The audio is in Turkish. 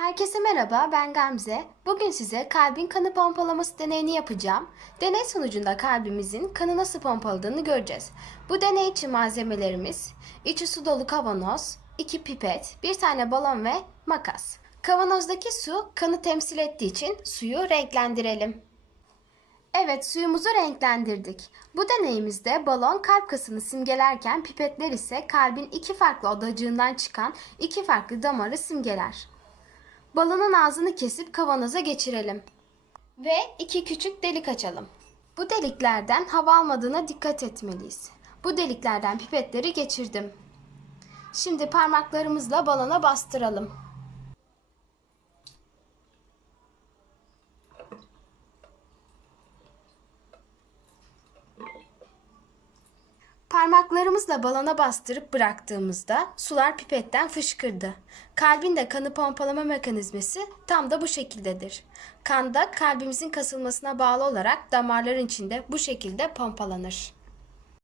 Herkese merhaba, ben Gamze. Bugün size kalbin kanı pompalaması deneyini yapacağım. Deney sonucunda kalbimizin kanı nasıl pompaladığını göreceğiz. Bu deney için malzemelerimiz içi su dolu kavanoz, 2 pipet, bir tane balon ve makas. Kavanozdaki su kanı temsil ettiği için suyu renklendirelim. Evet suyumuzu renklendirdik. Bu deneyimizde balon kalp kasını simgelerken pipetler ise kalbin iki farklı odacığından çıkan iki farklı damarı simgeler. Balonun ağzını kesip kavanoza geçirelim. Ve iki küçük delik açalım. Bu deliklerden hava almadığına dikkat etmeliyiz. Bu deliklerden pipetleri geçirdim. Şimdi parmaklarımızla balona bastıralım. Parmaklarımızla balona bastırıp bıraktığımızda sular pipetten fışkırdı. Kalbin de kanı pompalama mekanizması tam da bu şekildedir. Kan da kalbimizin kasılmasına bağlı olarak damarların içinde bu şekilde pompalanır.